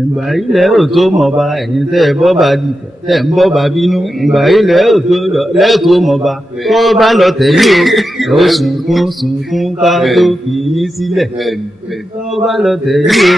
ìgbà ilẹ̀ ò tó mọba ẹ̀yin tẹ́ ẹ bọ́ba dìtẹ̀ tẹ́ ń bọ́ba bínú ìgbà ilẹ̀ ò tó lẹ́ẹ̀tó mọba tó bá lọ tẹ̀lé o ó sunkún ká tó fi yín sílẹ̀ tó bá lọ tẹ̀lé o.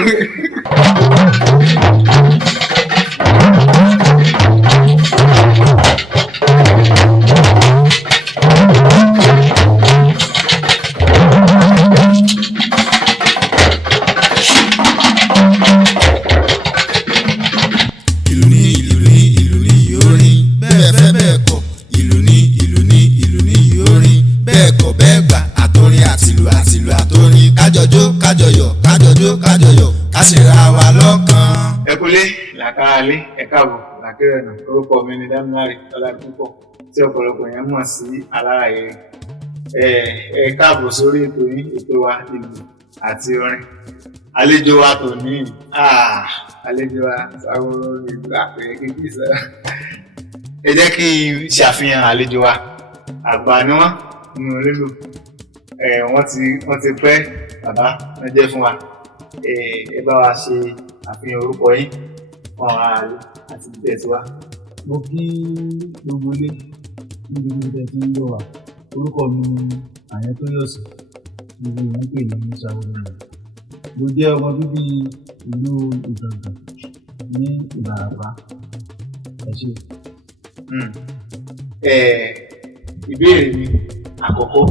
kájọyọ̀ ká ṣera wa lọ́kàn. ẹ kúlé làkàràlé ẹ káàbọ̀ làkèrè náà orúkọ mi ni Dámilárè Ọládipúpọ̀ tí ọ̀pọ̀lọpọ̀ yẹn mọ̀ sí ALARA Erin. ẹ káàbọ̀ sórí ètò yín ètò wa ìlú àti orin. àlejò wa tò ní àlejò wa sáwọ́rọ́ ìlú àpẹẹrẹ kékeré sọ. ẹ jẹ́ kí n ṣàfihàn àlejò wa àgbà ni wọ́n nínú lílù. wọ́n ti pẹ́ bàbá ẹ jẹ́ fún wa. ẹ bá wa ṣe àfihàn orúkọ yín fún àwọn aráàlú àti ìtẹ̀síwá. mo kí gbogbo ilé níbi tí ẹ ti ń lọ wá orúkọ mi ni Àyẹ́tóyọ̀sí níbi ìwọ̀n pè ní sáwọ́rọ́. mo jẹ́ ọmọ bíbí ìlú Ìgàngàn ní Ìbàràpá. ẹ ṣé. ìbéèrè mi àkọ́kọ́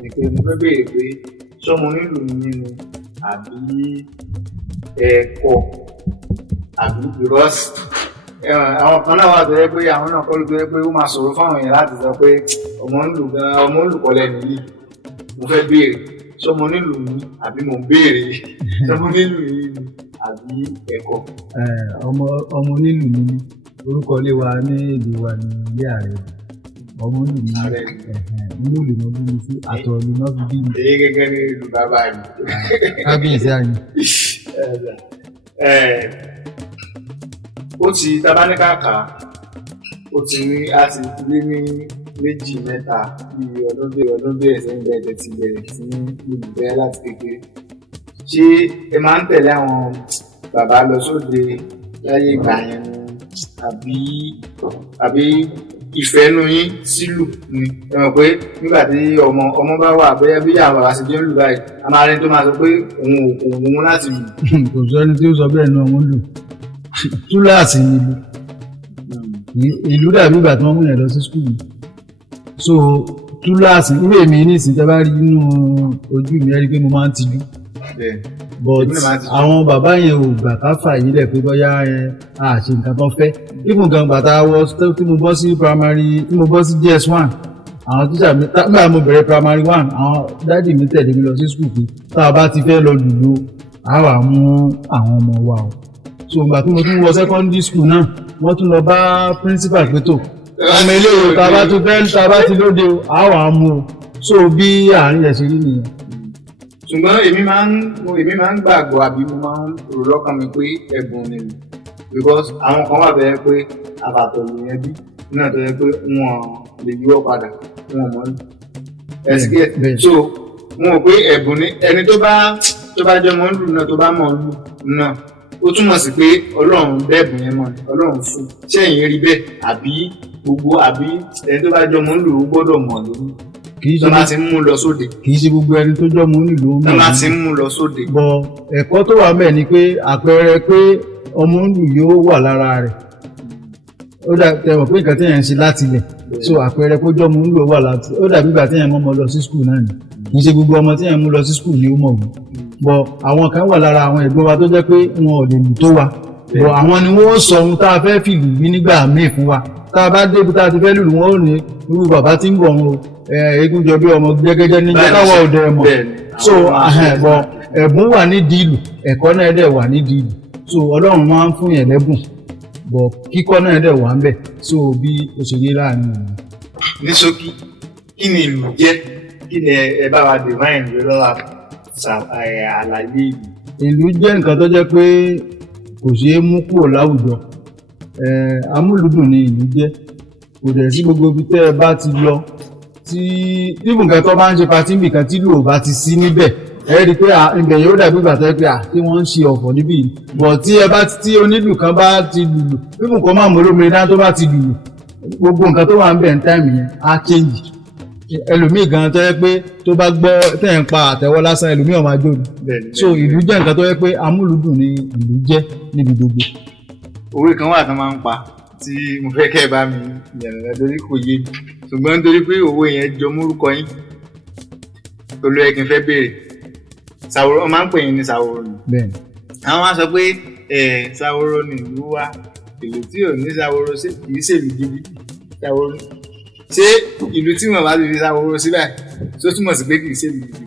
ni pé mo fẹ́ béèrè pé sọ́mọ nílùú nínú àbí ẹ̀kọ́ àbí because àwọn kan náà wà tó yẹ pé àwọn náà kọ́ ló tó yẹ pé ó máa sọ̀rọ̀ fáwọn èèyàn láti sọ pé ọmọ nílùú gan ọmọ nílùú kọ́lẹ̀ nìyí. mo fẹ́ béèrè sọ́mọ nílùú ni àbí mo ń béèrè sọ́mọ nílùú yìí ni àbí ẹ̀kọ́. ọmọ nílùú ni orúkọ ilé wa ní èdè wa ní ilé ààrẹ ọmọ nílùú ni nínú ìlú náà bí mi sí àtọ̀ ìlú náà fi bí mi. èyí gẹ́gẹ́ ní ìlú bàbá mi. kábíyèsí àyìn. ó ti tabaníkàkà ó ti ní àti lé ní méjì mẹ́ta bí ọdún bẹ́ẹ̀ sẹ́yìn bẹ́ẹ̀ ti bẹ̀rẹ̀ sí ní olùbẹ́ láti kékeré. ṣé ẹ máa ń tẹ̀lé àwọn bàbá lọ sóde láyé ìgbà yẹn ni àbí ìfẹ́ inú yín sílù ni? ẹ mọ̀ pé nígbà tí ọmọ bá wà bóyá bí àwọn bàbá ṣe jẹ́ ń lù báyìí a máa rí tó máa sọ pé òun láti lù. kò sọ ẹni tí ó sọ bẹ́ẹ̀ ni ọmọ lù túláàsì ni ìlú dàbí ìgbà tí wọ́n mú yẹn lọ sí skul so túláàsì ilé mi ní ìsìn tẹ́ bá rí nínú ojú mi rí pé mo máa ń tijú but àwọn bàbá yẹn ò gbà ká fà yí lẹ̀ pé bóyá a ṣe nǹkan tó fẹ́ even gan gbàtà wọ tí mo bọ́ sí primary tí mo bọ́ sí JS1 àwọn tíṣà mi nígbà mo bẹ̀rẹ̀ primary 1 àwọn dáàdì mi tẹ̀lé mi lọ sí skul pé tá a bá ti fẹ́ lọ lùlù a wà mú àwọn ọmọ wa o so ìgbà tí mo tún wọ secondary school náà wọ́n tún lọ bá principal pé tó ọmọ ilé o tá a bá ti fẹ́ tá a bá ti lóde o a wà mú o so bí àárín ẹ̀ ṣe rí nìyẹn. ṣùgbọ́n èmi máa ń gbàgbọ́ àbí mo máa ń rò lọ́kàn mi pé ẹ̀bùn ni mi because àwọn kan wà bẹ́ẹ̀ pé àbàtọ̀ lèyẹn bí náà tó yẹ pé wọn lè yíwọ́ padà wọn mọ́ ní ẹ̀sìkẹ́ so wọn ò pé ẹ̀bùn ni ẹni tó bá jẹ́ mọ́ lù náà tó bá mọ̀ lù náà ó túmọ̀ sí pé Ọlọ́run bẹ́ẹ̀bùn yẹn mọ̀ Ọlọ́run fún ṣẹ́yìn rí bẹ́ẹ̀ àbí ẹni tó bá jẹ́ mọ́ lù ó gbọ́dọ̀ mọ̀ lórí tó máa ti mú lọ sóde. kì í ṣe gbogbo ẹni tó jọ́ mọ́ nílùú ó mọ̀ tó máa ti mú lọ sóde. bọ̀ ẹ̀kọ́ tó wà mẹ́ẹ̀ ni pé àpẹẹrẹ pé ọmọ nílùú yóò wà lára rẹ̀ ó tẹ̀wọ̀n pé nǹkan téèyàn ń ṣe láti ilẹ̀ so àpẹẹrẹ pé jọ́ mọ́ nílùú wà láti ó dàbí ìgbà téèyàn mọ́ ọmọ lọ sí skul náà ni kì í ṣe gbogbo ọmọ téèyàn mú lọ sí skul ni ó mọ̀ wọ́n bọ̀ àwọn kan wà lára àwọn ẹ̀gbọ́n wa tó jẹ́ pé wọn ò lè lù tó wa bọ̀ àwọn ni wọ́n sọ ohun tá a fẹ́ fìlù wí nígbà míì fún wa tá a bá débi tá a ti fẹ́ lùlù wọn ò ní irú bàbá tí ń bọ̀ wọn o eégún jọ bí ọmọ gẹ́gẹ́ níjẹ́ káwọ́ òde mọ̀ so bọ̀ ẹ̀bùn wà nídìí ìlù ẹ̀kọ́ náà dẹ̀ wà nídìí ìlù so Ọlọ́run máa ń fún yẹn lẹ́bùn bọ̀ kíkọ́ náà dẹ̀ wà ń bẹ̀ so bí o ṣe rí láàrin òun. ní ṣókí kí ni ìlù jẹ́ kí ni ẹ bá wa divine rẹ lọ́la àlàyé ìlú. ìlú jẹ́ nǹkan tó jẹ́ pé kò ṣeé mú kúrò láwùjọ amúlùdùn ni ìlú jẹ́ kò dẹ̀ sí gbogbo ibi tẹ́ ẹ bá ti lọ tí nǹkan tó bá ń ṣe patí nìkan tí lò bá ti sí níbẹ̀ ẹ rí i pé ibẹ̀ yóò dàbí ìgbà tó yẹ pé tí wọ́n ń ṣe ọ̀fọ̀ níbí yìí bọ̀ tí onílù kan bá ti lùlù bí nǹkan máa mú olómìnira dáná tó bá ti lùlù gbogbo nǹkan tó wà ń bẹ̀ ń táìmù yẹn á change ẹlòmíì gan tó yẹ pé tó bá gbọ́ tẹ̀ ń pa àtẹ́wọ́ lásán ẹlòmíì ọmọ ajó ni so ìlú jẹ́ nǹkan tó yẹ pé amúlùdùn ni ìlú jẹ́ níbi gbogbo. òwe kan wà tó máa ń pa tí mo fẹ́ kẹ́ ẹ bá mi yànnà lórí kò yé mi ṣùgbọ́n nítorí pé òwe yẹn jọ mórúkọ yín olóyè kí n fẹ́ béèrè Ṣàwòrò ọ máa ń pè yín ní Ṣàwòrò ni. bẹ́ẹ̀ni. àwọn máa sọ pé Ṣàwòrò ni ìlú wa ìlú tí ò ní Ṣàwòrò kì í ṣèlú gidi Ṣàwòrò ṣé ìlú tí wọn bá ti fi Ṣàwòrò síbẹ̀ tó túmọ̀ sí pé kì í ṣèlú gidi.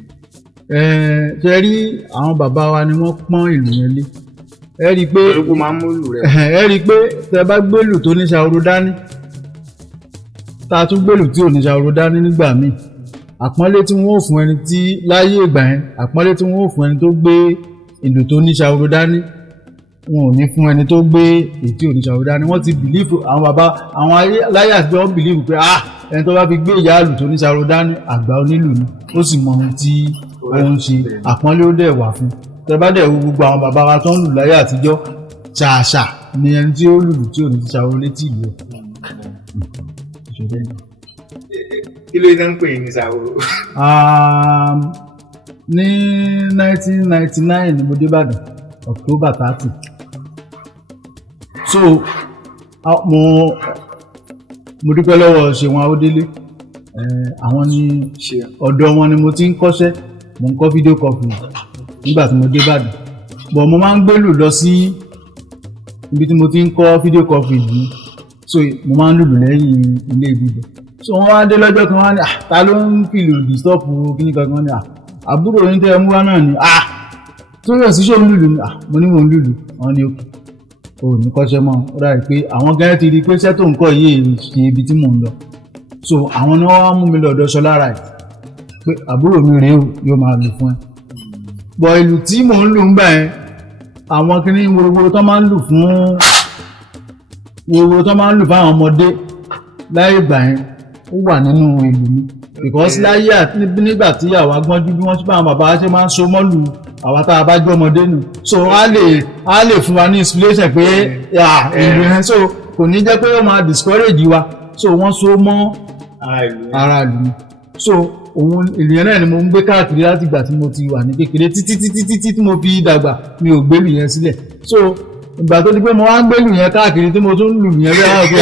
ṣe rí àwọn bàbá wa ni wọ́n pọ́n ìlú yẹn lé ẹ rí i pé olùkọ́ máa ń mú ìlú rẹ̀. ẹ rí i pé tẹ bá gbélù tó ní Ṣàwòrò dání tá a tún gbélù tí ò ní Ṣàwòrò dání nígbà míì àpọ́nlé tí wọ́n ò fún ẹni tí láyé ìgbà yẹn àpọ́nlé tí wọ́n ò fún ẹni tó gbé ìlú tó ní Ṣàwòrò dání wọn ò ní fún ẹni tó gbé èyí tí ò ní Ṣàwòrò dání wọ́n ti bìlífù àwọn bàbá àwọn láyé àtijọ́ wọ́n bìlífù pé ẹni tó bá fi gbé ìyá àlù tó ní Ṣàwòrò dání àgbà onílù ni ó sì mọ ohun tí ó ń ṣe àpọ́nlé ó dẹ̀ wà fún tẹ bá dẹ̀ wo gbogbo àwọn bàbá wa tó ń lù láyé àtijọ́ ṣàṣà ni ẹni tí ó lùlù tí ò ní Ṣàwòrò létí ìlú kí ló ń pè ní Ṣàwòrò. ní 1999 ni mo dé Ìbàdàn October 30 so mo dúpẹ́ lọ́wọ́ Ṣeun Awódélé àwọn ni ọ̀dọ̀ wọn ni mo ti ń kọ́ṣẹ́ mo ń kọ́ fídíò kọ́fì nígbà tí mo dé Ìbàdàn bọ̀ mo máa ń gbélù lọ sí ibi tí mo ti ń kọ́ fídíò kọ́fì yìí so mo máa ń lùlù lẹ́yìn ilé ìbíbẹ̀ so wọ́n wá dé lọ́jọ́ kan wá ní ta ló ń fìlù dìstọ́pù kíní kankan ní àbúrò yín tẹ́ ẹ mú wá náà ni tó yọ sí ṣòun lùlù ni mo ní mò ń lùlù wọn ni o ní kọ́ṣẹ́ mọ́ ó dàbí pé àwọn gẹ́gẹ́ ti rí i pé iṣẹ́ tó ń kọ́ yìí ṣe ibi tí mò ń lọ so àwọn ni wọ́n wá mú mi lọ́dọ̀ Ṣọlá Ráì pé àbúrò mi rèé yóò máa lù fún ẹ bọ̀ ìlù tí mò ń lù ń gbà yẹn àwọn kíní wòrowòro tó máa ń lù fún àwọn ọmọdé láyé ìgbà yẹn ó wà nínú ìlú mi because láyé nígbà tí àwa gbọ́njú bí wọ́n ṣe bá àwọn bàbá ṣe máa ń so mọ́lù àwa tá a bá gbọ́ ọmọdé nù so a lè fún wa ní inspiration pé ìlú yẹn so kò ní jẹ́ pé ó máa discourage wa so wọ́n so mọ́ ara ìlú mi so òun ìlú yẹn náà ni mo ń gbé káàkiri láti ìgbà tí mo ti wà ní kékeré títí tí mo fi dàgbà mi ò gbélù yẹn sílẹ̀ so ìgbà tó di pé mo wá ń gbélù yẹn káàkiri tí mo tún lù yẹn bí wọ́n fi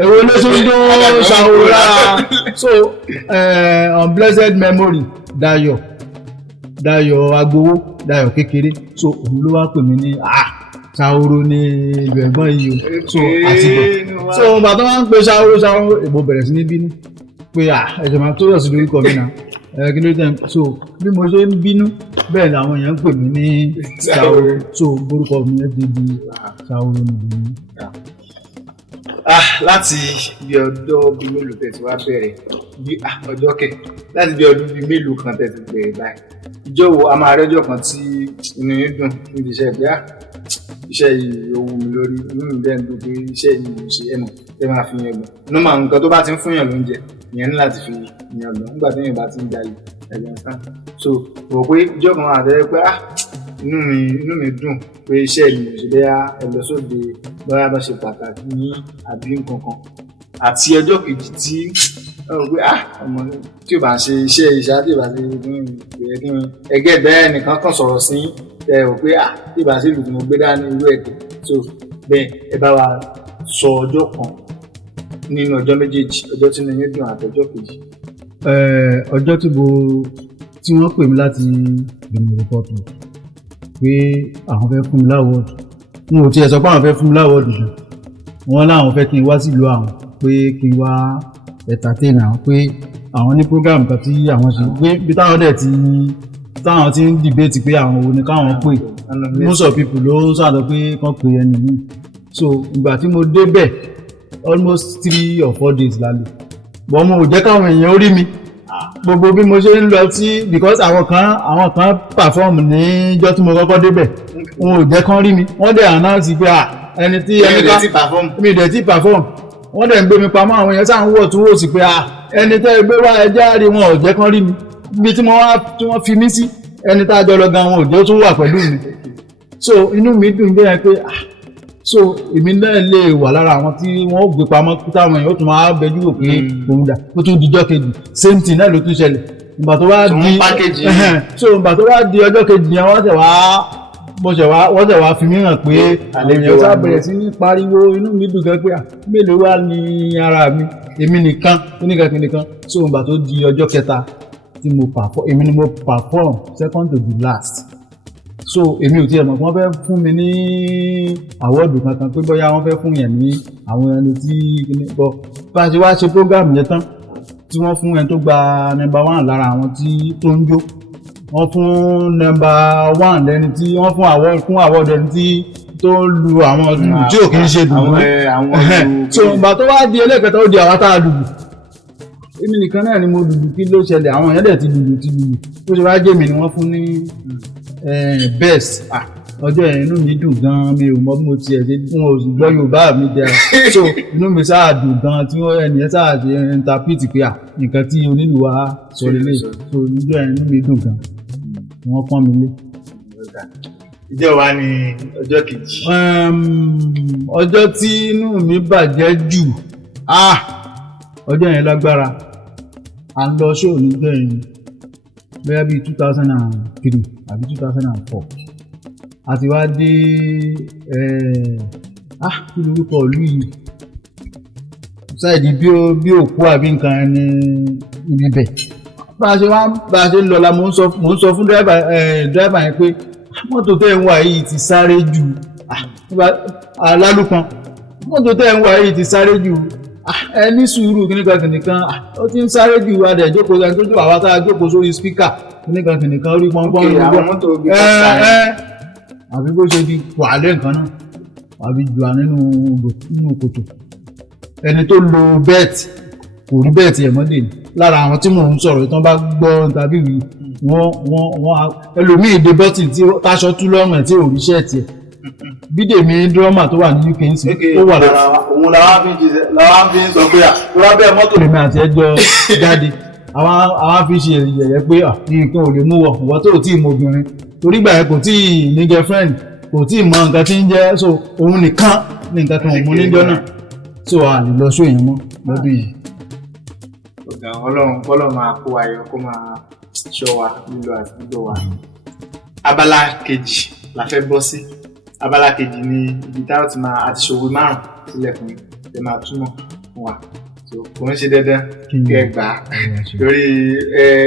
ẹ̀wọ́ olóṣèlú Ṣàwòrò lára so unblessed memory Dayọ̀ Agbowó Dayọ̀ kékeré so òun ló wá pè mí ní Ṣàwòrò ní ìlú ẹ̀gbọ́n yìí o so àtibọ̀ so bàtà wọn ń pe Ṣàwòrò èbó bẹ̀rẹ̀ sí ní bínú pé ẹ̀jẹ̀ máa tó yọ̀ sí lórí kọ́ mi náà kí ló dé so bí mo ṣe ń bínú bẹ́ẹ̀ ni àwọn èèyàn ń pè mí ní Ṣàwòrò so borúkọ mi yẹn ti di Ṣàwòrò nìyí. láti bí ọjọ́ bíi mélòó tẹ̀sí wá bẹ̀rẹ̀ bí ọjọ́ kẹ̀ láti bí ọdún bíi mélòó kan tẹ̀sí bẹ̀rẹ̀ báyìí ìjọ wo a máa rẹ́jọ́ kan tí inú yín dùn níbi iṣẹ́ ìgbé iṣẹ́ yìí ó wù mí lórí inú mi bẹ́ẹ̀ ń dùn pé iṣẹ́ yìí ò ṣe ẹ̀nà tẹ́ máa fi yẹn gbọ̀n inú màá nǹkan tó bá ti ń fún yàn lóúnjẹ ìyẹn ní láti fi yàn gbọ̀n nígbà tí yẹn bá ti ń jalè ẹ̀gbọ́n sáà so rò pé ìjọ kan àtẹ́rẹ́ pé inú mi dùn pé iṣẹ́ yìí ò ṣe bẹ́yà ẹ lọ sóde lọ́yà bá ṣe pàtàkì ní àbí nǹkan kan àti ọjọ́ kejì tí ẹ rò pé ọmọ tí o bá ń ṣe iṣẹ́ ìṣá tí o bá ṣe ẹgẹ́ bẹ́ẹ̀ nìkan kan sọ̀rọ̀ sí ẹ rò pé tí o bá ṣe ìlú tí mo gbé dání irú ẹ̀kẹ́ so bẹ́ẹ̀ ẹ bá wa sọ ọjọ́ kan nínú ọjọ́ méjèèjì ọjọ́ tí inú yín dùn àti ọjọ́ kejì. ọjọ́ tí wọ́n pè mí láti gbìmọ̀ rìpọ́tù pé àwọn fẹ́ fún mi láwọ́ọ̀dù n ò tiẹ̀ sọ pé àwọn fẹ́ fún mi láwọ́ọ̀dù jù wọ́n láwọn fẹ́ kí n wá sílùú àwọn pé kí n wá entertain àwọn pé àwọn ní program kan tí àwọn ṣe pé bí táwọn ti ń debate pé àwọn wo ni káwọn pè most of people ló ń sàdọ̀ pé kán pè ẹni yìí so ìgbà tí mo débẹ̀ almost 3 or 4 days lálẹ́ bọ́n mo ò jẹ́ káwọn èèyàn ó rí mi gbogbo bí mo ṣe ń lọ sí because àwọn kan perform níjọ́ tí mo kọ́kọ́ débẹ̀ wọn ò jẹ́ kán rí mi wọ́n dẹ̀ announce pé ẹni tí mi dẹ̀ ti perform wọ́n dẹ̀ ń gbé mi pamọ́ àwọn èèyàn sáà ń wọ̀ tún wò sí pé ẹni tẹ́ gbé wá ẹjẹ́ àárí wọn ò jẹ́ kán rí mi ibi tí wọ́n fi mí sí ẹni tá a jọ lọ gan wọn ò jẹ́ ó tún wà pẹ̀lú mi so inú mi dùn bẹ́ẹ̀ pé so èmi náà lè wà lára àwọn tí wọ́n gbé pamọ́ táwọn èèyàn ó tún máa bẹjú wò pé òun dà ó tún dijọ́ kejì same thing náà ló tún ṣẹlẹ̀ ìgbà tó wá di so ìgbà tó wá di ọjọ́ kejì yẹn wọ́n ṣẹ̀ wá fi mí hàn pé àlejò sá bẹ̀rẹ̀ sí ní pariwo inú mi dùn gan pé mélòó wá ní ara mi èmi nìkan oníkankan so ìgbà tó di ọjọ́ kẹta tí mo perform èmi ni mo perform second to the last so èmi ò tiẹ̀ mọ̀ pé wọ́n fẹ́ fún mi ní àwọ́ọ̀dù kankan pé bóyá wọ́n fẹ́ fún yẹn ní àwọn ẹni tí bọ́ bá a ṣe wá ṣe program yẹn tán tí wọ́n fún ẹni tó gba number 1 lára àwọn tí tó ń jó wọ́n fún number 1 lẹ́ni tí wọ́n fún award ẹni tí tó lu àwọn dùdù tí ò kì í ṣe dùdù so ìgbà tó wá di ẹlẹ́kẹta ó di àwa tá a dùdù èmi nìkan náà ni mo dùdù kí ló ṣẹlẹ̀ àwọn èèyàn dẹ̀ ti dùdù tó ṣe wá jẹ́ mi ni wọ́n fún ní best ọjọ́ yẹn inú mi dùn gan mi ò mọ bí mo tiẹ̀ ṣe fún oṣù gbọ́ Yorùbá mi jẹ so inú mi sáà dùn gan tí ẹnìyẹn sáà ṣe interpret pé nǹkan tí onílù wa sọ lélẹ̀ so ọjọ́ yẹn inú mi dùn gan wọ́n pọ́n mi lé. ìjọ wa ni ọjọ́ kejì. ọjọ́ tí inú mi bàjẹ́ jù ọjọ́ yẹn lágbára à ń lọ ṣóò níjọ́ yẹn bẹ́ẹ̀ bíi 2003 àbí 2004 àti wá dé kí lorúkọ ìlú yìí ṣáìdì bí òkú àbí nǹkan ẹni ibi bẹ̀ bá a ṣe ń lọ la mo ń sọ fún dírẹ́bà yẹn pé mọ́tò tẹ́ ń wà yìí ti sáré jù alálùpàn mọ́tò tẹ́ ń wà yìí ti sáré jù ẹ ní sùúrù kìnìkan ó ti ń sáré jù wá dẹ̀ jókòó ẹni tó jù àwa tá a jókòó sórí spíkà kìnìkan orí pọ́npọ́n lórí àbí bó ṣe di wàhálẹ̀ nǹkan náà àbí jù à nínú kòtò ẹni tó lo bẹ́ẹ̀tì kò rí bẹ́ẹ̀tì ẹ̀ mọ́lẹ̀ ní lára àwọn tí mò ń sọ̀rọ̀ ìtàn bá gbọ́ tàbí wí wọ́n ẹlòmíì dé bọ́tì tí táṣọ tú lọ́rùn ẹ̀ tí ò rí ṣẹ́ẹ̀tì ẹ̀ Bídèmí drama tó wà ní UK ń sìn ó wà lára òun làwọn fi ń sọ pé àtúrà bẹ́ẹ̀ mọ́tò lèmi àti ẹjọ́ jáde àwọn fi ṣe yẹ̀yẹ́ pé nǹkan ò lè mú wọ ìwọ tó tí ì mọ obìnrin torí gbà yẹn kò tí ì ní girlfriend kò tí ì mọ nǹkan tí ń jẹ́ so òun nìkan ní nǹkan kan òun níjọ́ náà so a lè lọ sóyìn mọ́ lọ́dún yìí. ọ̀gá ọlọ́run kọ́lọ́ máa kó ayọ̀ kó máa ṣọ́ wa lílọ àti gbígbọ́ wa. abala kejì la fẹ́ bọ́ sí abala kejì ni ibi táwọn ti máa àti ṣòwò márùn-ún sílẹ̀ fún ẹ máa túmọ̀ fún wa kò ń ṣe dandan kí ẹ gbà á torí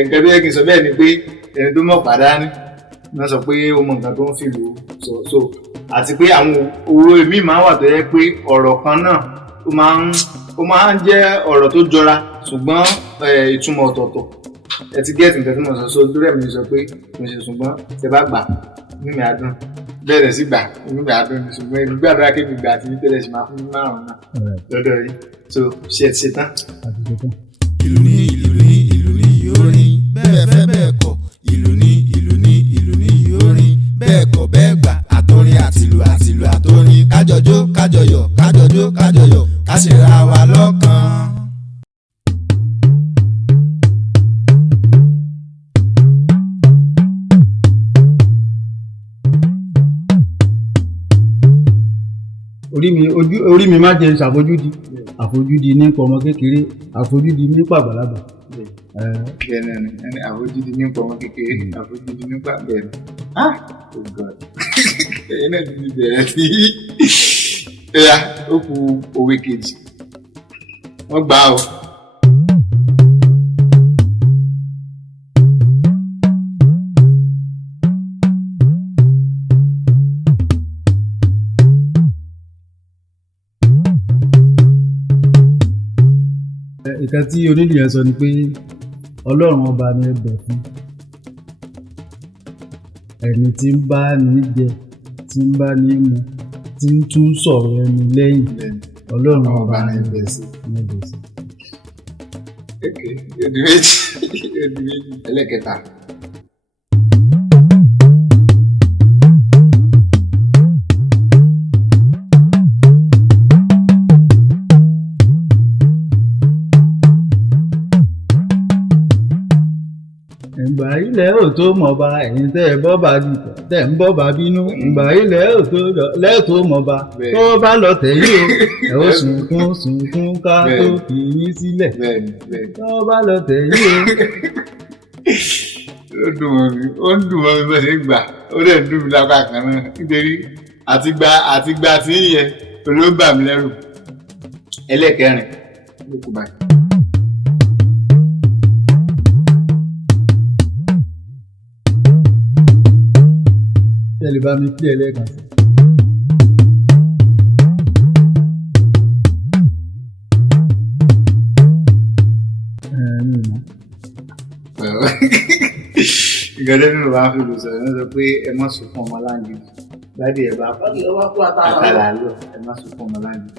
nǹkan bí ẹ kì í sọ bẹ́ẹ̀ ni pé ẹni tó mọ̀ pàdánù wọ́n sọ pé ó mọ nǹkan tó ń fi lò so àti pé àwọn owó èmi máa wà tó yẹ pé ọ̀rọ̀ kan náà ó máa ń jẹ́ ọ̀rọ̀ tó jọra ṣùgbọ́n ìtumọ̀ ọ̀tọ̀ọ̀tọ̀ ẹ ti gẹ́ẹ̀tì nǹkan tí mo sọ lórí ẹ̀mí sọ pé mo ṣe ṣùgbọ́n tẹ bá gbà inú mi á dùn bẹ́ẹ̀ sí gbà inú mi á dùn ṣùgbọ́n inú gbàdúrà kébì gbà àti tẹ́lẹ̀ ṣe máa fún mi márùn-ún náà lọ́dọ̀ yìí so ṣe ti ṣe tán. ìlú ní yóò rìn bẹ́ẹ̀ fẹ́ bẹ́ẹ̀ kọ̀ ìlú ní yóò rìn bẹ́ẹ̀ kọ̀ bẹ́ẹ̀ gbà àtọrin àtìlù àtọrin kájọjó kájọyọ̀ ká sì ra wa lọ́kàn. orí mi má jẹ́ ṣàfojúdi àfojúdi nípa ọmọ kékeré àfojúdi nípa àgbàlagbà. ẹni àfojúdi nípa ọmọ kékeré àfojúdi nípa bẹ́ẹ̀ oh God ẹ̀yin náà ti bẹ̀rẹ̀ sí ẹ̀yà ó kù òwe kejì wọ́n gbà ó. ìkan tí onílù yẹn sọ ni pé ọlọ́run ọba ni ẹbẹ̀ fún ẹni tí ń bá ní jẹ tí ń bá ní mu tí ń tún sọ̀rọ̀ ẹni lẹ́yìn ọlọ́run ọba ni ẹbẹ̀ sí. èdè méjì ẹlẹ́kẹta. ilẹ̀ ò tó mọba ẹ̀yin tẹ́ ẹ bọ́ba dìtẹ̀ tẹ́ ń bọ́ba bínú ìgbà ilẹ̀ ò tó lẹ́ẹ̀tọ́ mọba tó bá lọ tẹ̀yìn o ẹ̀ ó sunkún ká tó fi yín sílẹ̀ tó bá lọ tẹ̀yìn o. ó ń dùn mọ́ mi bó ṣe gbà ó dẹ̀ dùn mí lápá kan náà nítorí àtìgbà tí ń yẹ ló bà mí lẹ́rù. ẹlẹ́kẹrin ló kú báyìí. tẹ́lẹ̀ bá mi pílẹ̀ lẹ́ẹ̀kan sí. ìgbàdé nínú wa fi lò sọ̀rọ̀ sọ pé ẹ má sunkún ọmọ láǹdì gbádìí ẹ bá àtàlà lọ ẹ má sunkún ọmọ láǹdì.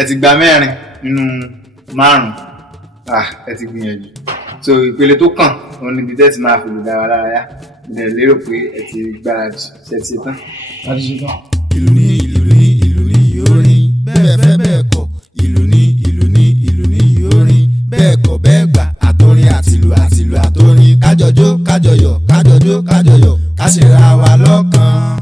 ẹ ti gba mẹ́rin nínú márùn-ún ẹ ti gbìyànjú so ìpele tó kàn òun níbi tẹ́ ti máa fi lò dára lára yá mo lérò pé ẹ ti gbáradì ṣe ti tán. ìlú ní Ìlọrin bẹ́ẹ̀ fẹ́ bẹ́ẹ̀ kọ́ ìlú ní Ìlọrin bẹ́ẹ̀ kọ́ bẹ́ẹ̀ gbà àtọrin àtìlù àtọrin kájọjó kájọyọ̀ ká sì ra wa lọ́kàn.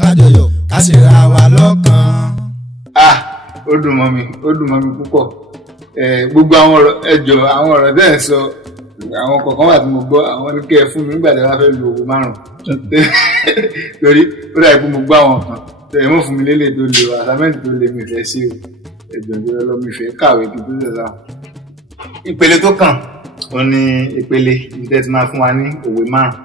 kájọyọ̀ ká sì ra wa lọ́kàn. Ó dùn mọ́ mi púpọ̀ gbogbo àwọn ọ̀rọ̀ ẹjọ́ àwọn ọ̀rọ̀ tẹ́ ẹ̀ sọ àwọn kọ̀ọ̀kan wà tí mo gbọ́ àwọn ní kẹ́ ẹ fún mi nígbà tí wọ́n fẹ́ lo owó márùn-ún torí ó dàbí pé mo gbọ́ àwọn kan tẹ̀lé mọ́ fún mi lélẹ̀ tó le àsámẹ́ǹtì tó le mi fẹ́ sí o ẹjọ́ ìjọba lọ mi fẹ́ kàwé kí tó ṣẹ̀ṣà. ìpele tó kàn ó ní ìpele ìtẹ́ ti máa fún wa ní òwe márùn-ún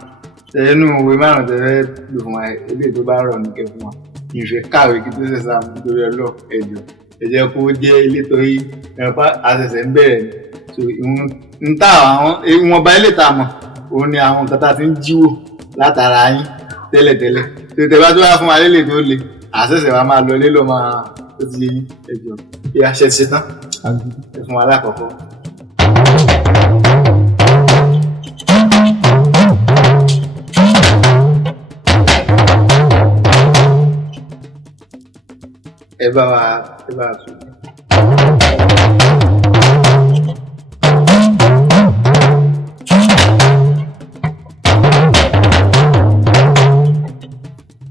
tẹ̀lé nínú òwe márùn-ún tẹ̀lé lò fún wa eléyìí tó bá rọ̀ ní kẹ́ fún wa mi fẹ́ kàwé kí tó ṣẹ̀ṣà nítorí ọlọ́ ẹjọ́ ẹ jẹ́ kó jẹ́ ilé torí ẹ̀rọ̀pá àṣẹ̀ṣẹ̀ ń bẹ̀rẹ̀ so ìwọ̀nba ilé tá a mọ̀ òun ni àwọn nǹkan tá a ti ń jíwò látara yín tẹ́lẹ̀tẹ́lẹ̀ tètè bá tó wá fún wa lélẹ̀ tó le àṣẹ̀ṣẹ̀ wa máa lọ lé lọ máa tó ti yé ẹjọ́ bí a ṣe ṣe tán ẹ fún wa lákọ̀ọ́kọ́. ẹ bá wa tún.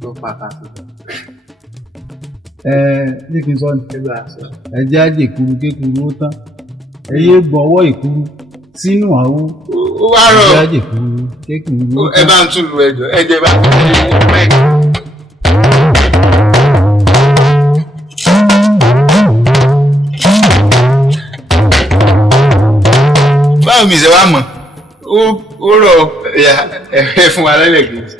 ló pàtàkì. ní kí n sọ ní. ẹ bá a sọ. ẹ jẹ́ àjẹ́ ìkuru kékuru ó tán ẹ yé gbọ́wọ́ ìkuru sínú àwo. ó wá rọ ẹ jẹ́ àjẹ́ ìkuru kékuru ó tán. ẹ bá ń tún lu ẹjọ́ ẹ jẹ́ bá ń tún lu ẹjọ́. báwo mi ṣe wá mọ̀ ó rọ̀ ẹ fún wa lẹ́lẹ̀kejì.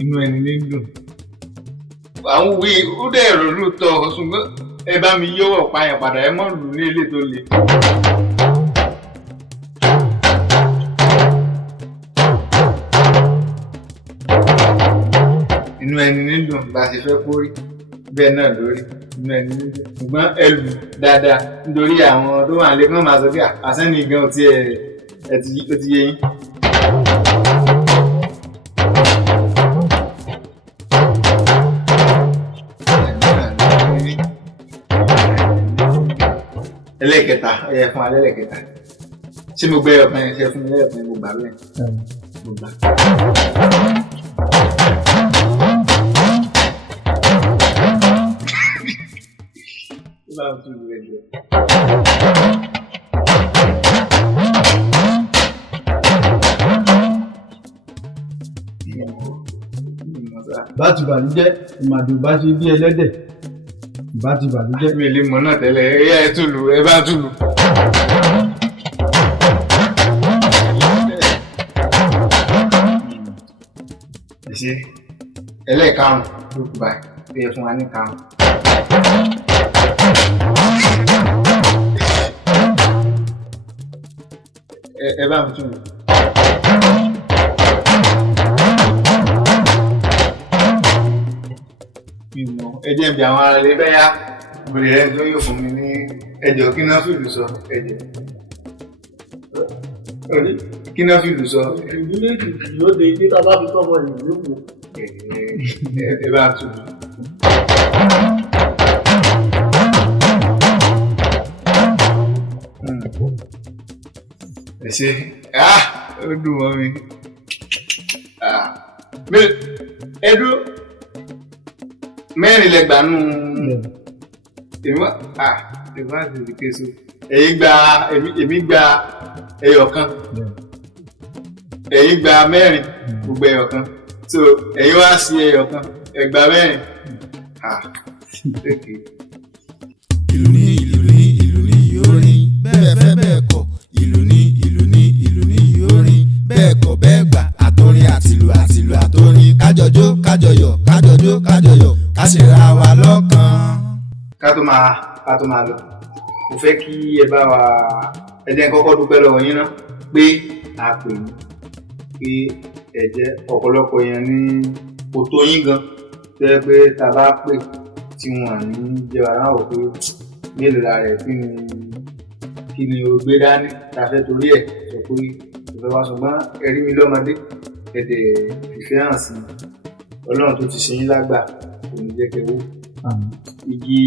Inú ẹni ní dùn. Àwọn òwe ó dẹ̀ rò lóòótọ́ ṣùgbọ́n ẹ bá mi yọ̀wọ̀ pa yẹn padà ẹ mọ̀ lù ní ilé tó le. Inú ẹni ní dùn bá ṣe fẹ́ kó rí bẹ́ẹ̀ náà lórí inú ẹni ní dùn ṣùgbọ́n ẹ lù dáadáa nítorí àwọn tó wà nílé kán máa sọ pé àsẹ́ni gan ti ó ti yé yín. Ẹlẹ́kẹta ẹ̀yẹ fún alẹ́ lẹ́kẹta ṣé mo gbé ọ̀pẹ yẹn ṣe fún mi lẹ́yọ̀pẹ́ mo gbà bẹ́ẹ̀ mo gbà. bá ti bàlújẹ́ ìmàdò bá ṣe bí ẹlẹ́dẹ̀ bá ti bàlújẹ́. mi lè mọ̀ náà tẹ́lẹ̀ ẹ túlù ẹ bá túlù. ẹ ṣe ẹlẹ́ẹ̀karùn-ún ló kù báyìí bí ẹ fún wa ní karùn-ún. ẹ bá mi túlù. ẹ jẹ́ bí àwọn ará ilé bẹ́yà gbèrè rẹ tó yóò fún mi ní ẹjọ́ kí náà fìlù sọ ẹjọ́ kí náà fìlù sọ. ìlú méjì yóò de ilé tá a bá fi tọ́mọ ìlú yóò wò. ẹ bá tù. ẹ ṣe ó dùn mọ́ mi ẹ dúró mẹ́rin lẹ gbà nù èmi àti ìdíkèso èmi gba ẹyọ kan ẹ̀yin gba mẹ́rin gbogbo ẹyọ kan so ẹ̀yin wá sí ẹyọ kan ẹ gba mẹ́rin. ìlú ní yóò rìn bẹ́ẹ̀ fẹ́ bẹ́ẹ̀ kọ̀ ìlú ní yóò rìn bẹ́ẹ̀ kọ̀ bẹ́ẹ̀ gbà àtọrin àtìlù àtọrin kájọjó kájọyọ̀ ká sì ra wa lọ́kàn. ká tó máa lọ mo fẹ́ kí ẹ bá wa ẹ jẹ́ kọ́kọ́ dúpẹ́ lọ́wọ́ yín ná pé a pè yín pé ẹ jẹ́ ọ̀pọ̀lọpọ̀ yẹn ní kòtò yín gan tó yẹ pé tá a bá pè tí wọn ní jẹ́ wàrà wò pé mélòó la rẹ̀ kí ni o gbé dání ta fẹ́ torí ẹ̀ sọ pé ìfẹ́ wa ṣùgbọ́n ẹ rí mi lọ́mọdé ẹ̀dẹ̀ fìfẹ́ hàn sí ọlọ́run tó ti ṣe yín lágbà kò ní jẹ́ kẹ́ wó. Igi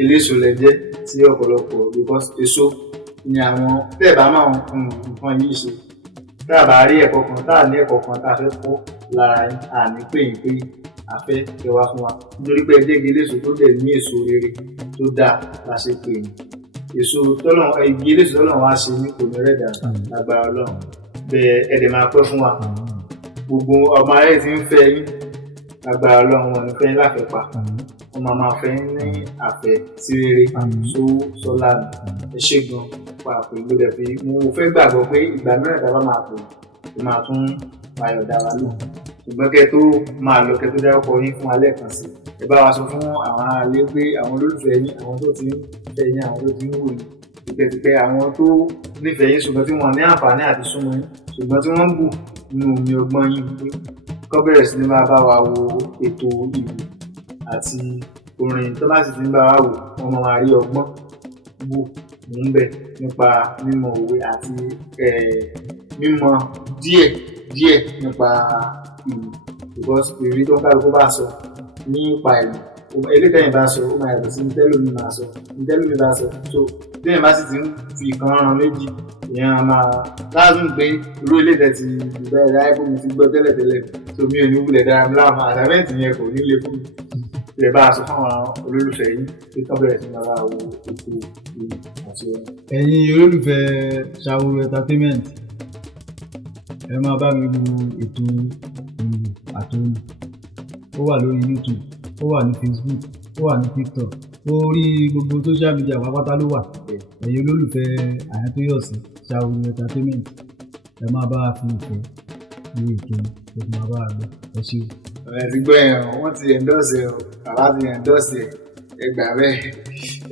eléso lẹ jẹ́ tí ọ̀pọ̀lọpọ̀ because èso ni àwọn tẹ́ẹ̀ bá máa nǹkan yìí ṣe tá a bá rí ẹ̀kọ́ kan tá a ní ẹ̀kọ́ kan tá a fẹ́ kọ́ lára yín a ní pè yín pé a fẹ́ kẹ́ wá fún wa nítorí pé ẹ jẹ́ igi eléso tó dẹ̀ ní èso rere tó dáa la ṣe pè yín èso tọ́lọ̀ igi eléso tọ́lọ̀ wá ṣe ní kò ní rẹ̀dà lágbára ọlọ́run bẹ́ẹ̀ ẹ dẹ̀ máa pẹ́ fún wa gbogbo ọmọ ayé ti ń fẹ́ yín lágbára ọlọ́run wọn ní fẹ́ yín láfẹ́ pa wọn máa fẹ́ yín ní àfẹ́ sí rere tó sọ́lá ẹ ṣé gan pàápàá ìlú rẹ̀ fi mo fẹ́ gbàgbọ́ pé ìgbà mìíràn tá a bá máa pè é máa tún ayọ̀ dá wa lò ṣùgbọ́n kẹ́ tó máa lọ kẹ́ tó dárúkọ yín fún alẹ́ kan sí ẹ bá wa sọ fún àwọn alẹ́ pé àwọn olólùfẹ́ yín àwọn tó ti ń fẹ́ yín àwọn tó ti ń wò yín tipẹ́tipẹ́ àwọn tó nífẹ̀ẹ́ yín ṣùgbọ́n tí wọ́n ní àǹfààní àti súnmọ́ yín ṣùgbọ́n tí wọ́n ń bù nínú omi ọgbọ́n yín pé kọ́ bẹ̀rẹ̀ sí ní máa bá wa wo ètò ìlú àti orin tó bá sì ti ń bá wa wò wọ́n máa rí ọgbọ́n bù níbẹ̀ nípa mímọ̀ òwe àti mímọ̀ díẹ̀ nípa ìlú because èrí tó ń kálukú bá sọ nípa ìlú elétẹ̀yìn bá sọ ó máa yàtọ̀ sí nítẹ́lómi máa sọ nítẹ́lómi bá sọ so téèyàn bá sì ti ń fi ìkan ran méjì ìyẹn a máa láàzùn pé irú elétẹ̀ ti ìgbà ẹ̀rọ ayé fún mi ti gbọ́ tẹ́lẹ̀tẹ́lẹ̀ so mi ò ní wulẹ̀ dára mi láàmú àtàmẹ́ǹtì yẹn kò ní le fún mi lè bá a sọ fún àwọn olólùfẹ́ yín pé kán bẹ̀rẹ̀ sí máa wo ètò ìlú àti orin. ẹ̀yin olólùfẹ́ Ṣàwòrò entertainment ẹ máa bá mi wo ètò ìlú àti orin. Ó wà lórí YouTube, ó wà ní Facebook, ó wà ní TikTok, orí gbogbo social media pátápátá ló wà. ẹ̀yin olólùfẹ́ Àyàntóyọ̀sí Ṣàwòrò entertainment ẹ máa bá a fi ìfẹ́ ní ètò ẹ máa bá a lọ ẹ ṣe. ọ̀rẹ́ ti gbọ́ yẹn wọ́n ti endorse ẹ̀ o bàbá ti endorse ẹ̀ ẹ gbà bẹ́ẹ̀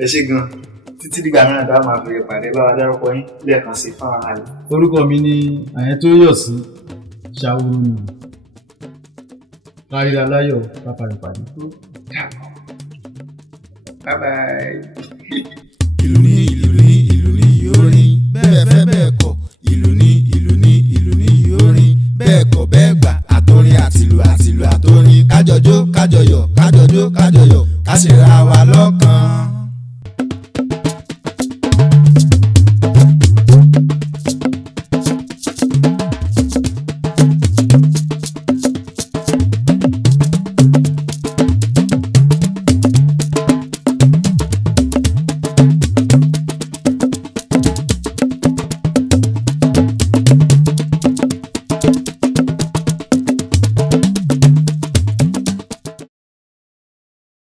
ẹ ṣe gan títí dìgbà náà tá a máa fi ìpàdé bá wa dárúkọ yín lẹ́ẹ̀kan sí fún àwọn àlè. Orúkọ mi ni Àyàntóyọ̀sí Ṣàwòrò nù. Káríra láyọ̀ pápá ìpàdé. Bye bye. ìlú ní orin bẹ́ẹ̀ fẹ́ bẹ́ẹ̀ kọ̀ ìlú ní orin bẹ́ẹ̀ kọ̀ bẹ́ẹ̀ gbà àtọrin àtìlù àtọrin kájọjó kájọyọ̀ ká ṣe ra wa lọ́kàn.